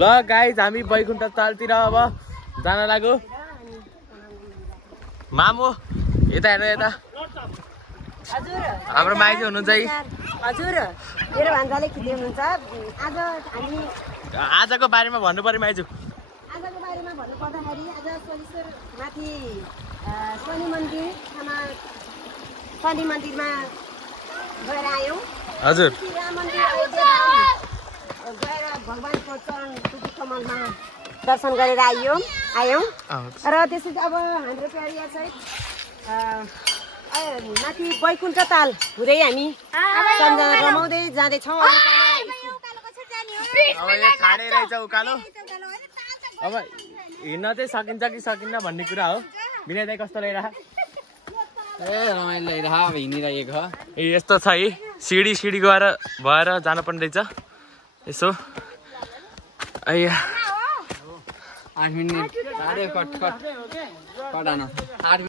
ल गाइज हामी बैकुण्ठ तालतिर अब जान लाग्यो। मामु यता हेर यता हाम्रो माइती हुनुहुन्छ है। हजुर मेरो भान्जाले खिच्दै हुनुहुन्छ। आज हामी आजको बारेमा भन्नु पर्यो माइजू। आजको बारेमा भन्नु पर्दाखेरि आज सोलेश्वर माथि शनि मन्दिरमा गएर आयौँ। हजुर राम मन्दिर गएर भगवानको चरण टुकी कमलमा दर्शन गरेर आयौँ र त्यसपछि अब हाम्रो परिवार सहित माथि बैकुण्ठ ताल हुँदै हामी रमाउँदै जाँदैछौँ। अब यो खाने रहेछ उकालो। अब हिँड्न चाहिँ सकिन्छ कि सकिन्न भन्ने कुरा हो। विनय दाइ कस्तो लगिरहेको? रमाइलो लगिरहेको अब हिँडिरहेको हो। ए यस्तो छ है सिडी गएर भएर जानुपर्ने रहेछ यसो। अಯ್या 8 मिनट कट